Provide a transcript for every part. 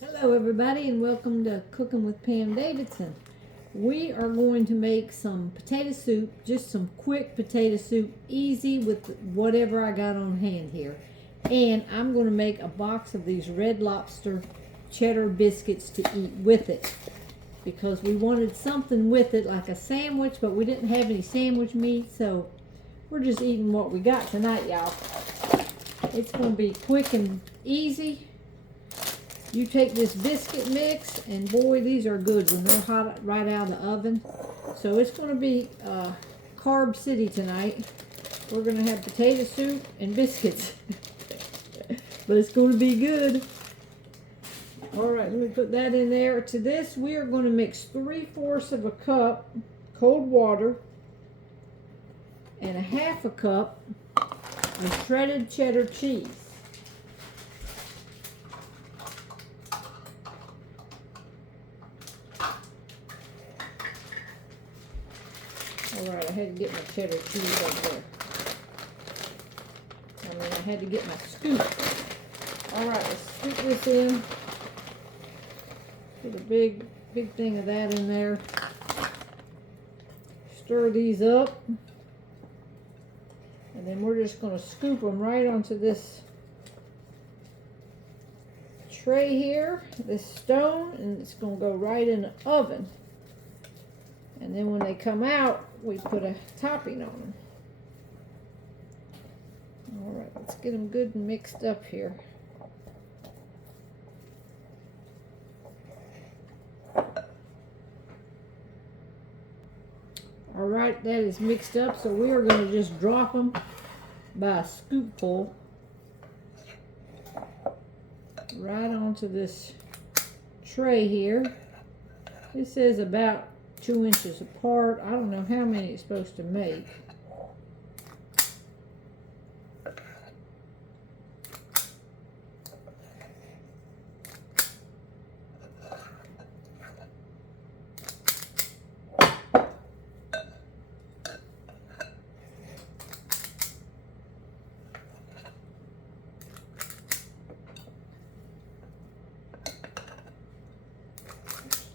Hello everybody and welcome to Cooking with Pam Davidson. We are going to make some potato soup, just some quick potato soup, easy with whatever I got on hand here. And I'm going to make a box of these Red Lobster cheddar biscuits to eat with it. Because we wanted something with it like a sandwich, but we didn't have any sandwich meat, so we're just eating what we got tonight, y'all. It's going to be quick and easy. You take this biscuit mix, and boy, these are good when they're hot right out of the oven. So it's going to be carb city tonight. We're going to have potato soup and biscuits. But it's going to be good. All right, let me put that in there. To this, we are going to mix 3/4 of a cup cold water and a 1/2 cup of shredded cheddar cheese. Alright, I had to get my cheddar cheese over there. I had to get my scoop. Alright, let's scoop this in. Put a big thing of that in there. Stir these up. And then we're just going to scoop them right onto this tray here, this stone, and it's going to go right in the oven. And then when they come out, we put a topping on them. All right, let's get them good and mixed up here. All right, that is mixed up, so we are going to just drop them by a scoopful right onto this tray here. This is about 2 inches apart. I don't know how many it's supposed to make.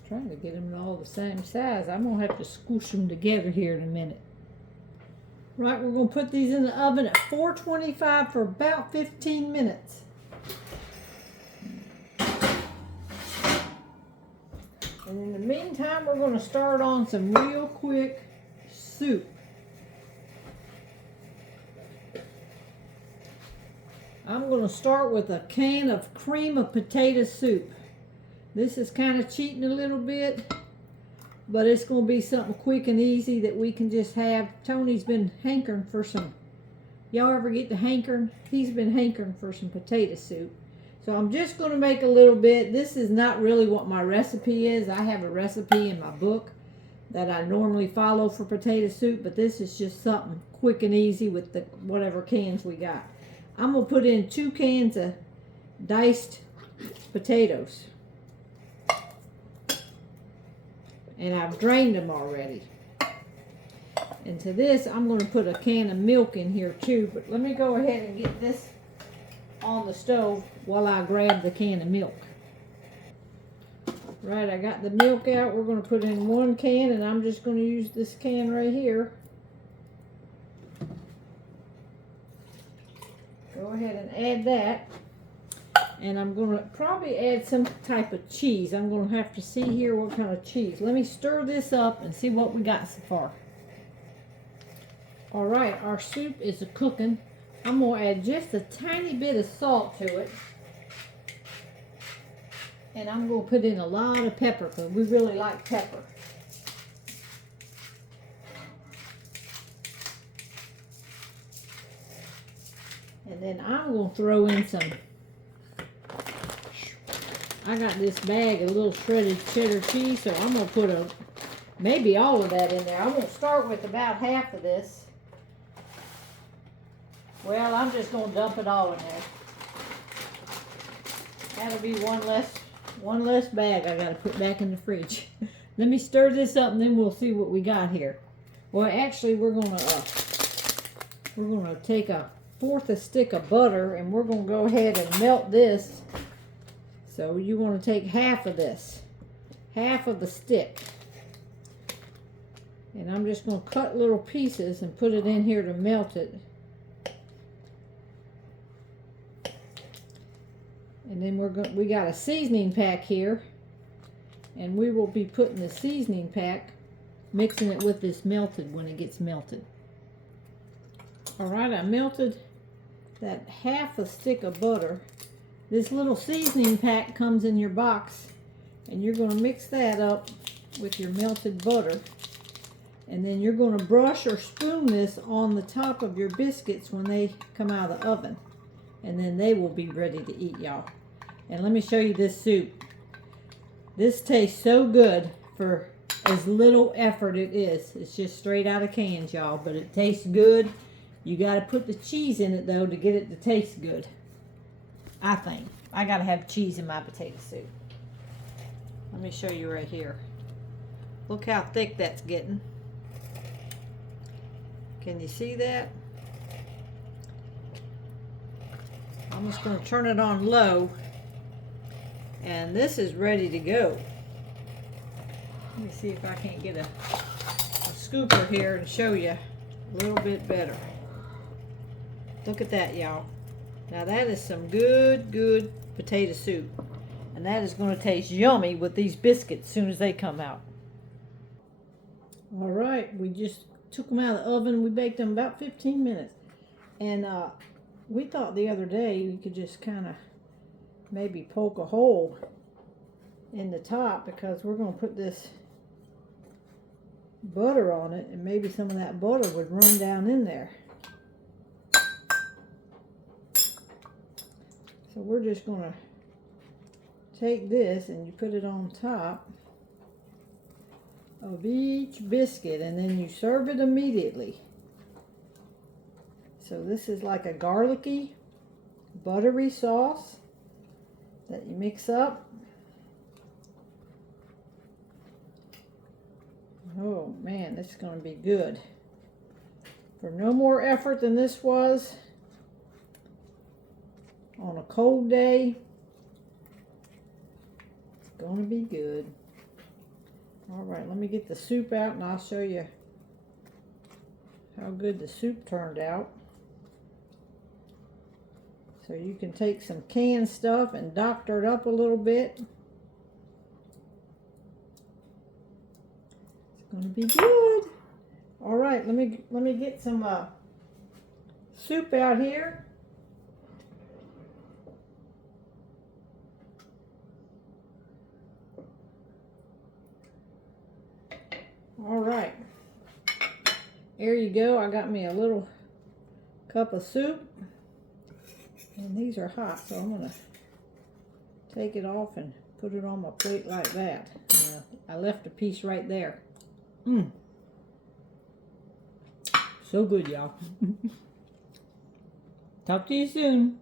Trying to get them all the same size. I'm going to have to squish them together here in a minute. Right, we're going to put these in the oven at 425 for about 15 minutes. And in the meantime, we're going to start on some real quick soup. I'm going to start with a can of cream of potato soup. This is kind of cheating a little bit, but it's going to be something quick and easy that we can just have. Tony's been hankering for some. Y'all ever get to hankering? He's been hankering for some potato soup. So I'm just going to make a little bit. This is not really what my recipe is. I have a recipe in my book that I normally follow for potato soup, but this is just something quick and easy with the whatever cans we got. I'm going to put in 2 cans of diced potatoes. And I've drained them already. And to this, I'm going to put a can of milk in here too. But let me go ahead and get this on the stove while I grab the can of milk. Right, I got the milk out. We're going to put in 1 can, and I'm just going to use this can right here. Go ahead and add that. And I'm going to probably add some type of cheese. I'm going to have to see here what kind of cheese. Let me stir this up and see what we got so far. All right, our soup is cooking. I'm going to add just a tiny bit of salt to it. And I'm going to put in a lot of pepper because we really like pepper. And then I'm going to throw in some. I got this bag of little shredded cheddar cheese, so I'm going to put maybe all of that in there. I'm going to start with about half of this. Well, I'm just going to dump it all in there. That'll be one less bag I got to put back in the fridge. Let me stir this up and then we'll see what we got here. Well, actually, we're going to take a 1/4 stick of butter and we're going to go ahead and melt this So you want to take half of this, half of the stick. And I'm just going to cut little pieces and put it in here to melt it. And then we got a seasoning pack here. And we will be putting the seasoning pack, mixing it with this melted when it gets melted. Alright, I melted that half a stick of butter. This little seasoning pack comes in your box, and you're going to mix that up with your melted butter. And then you're going to brush or spoon this on the top of your biscuits when they come out of the oven. And then they will be ready to eat, y'all. And let me show you this soup. This tastes so good for as little effort it is. It's just straight out of cans, y'all, but it tastes good. You got to put the cheese in it, though, to get it to taste good. I think. I got to have cheese in my potato soup. Let me show you right here. Look how thick that's getting. Can you see that? I'm just going to turn it on low. And this is ready to go. Let me see if I can't get a scooper here and show you a little bit better. Look at that, y'all. Now that is some good potato soup. And that is going to taste yummy with these biscuits as soon as they come out. All right, we just took them out of the oven. We baked them about 15 minutes. And we thought the other day we could just kind of maybe poke a hole in the top, because we're going to put this butter on it, and maybe some of that butter would run down in there. So we're just going to take this and you put it on top of each biscuit, and then you serve it immediately. So this is like a garlicky, buttery sauce that you mix up. Oh man, this is going to be good. For no more effort than this was on a cold day, it's going to be good. All right, let me get the soup out and I'll show you how good the soup turned out. So you can take some canned stuff and doctor it up a little bit. It's going to be good. All right, let me get some soup out here. All right. There you go. I got me a little cup of soup. And these are hot, so I'm going to take it off and put it on my plate like that. I left a piece right there. So good, y'all. Talk to you soon.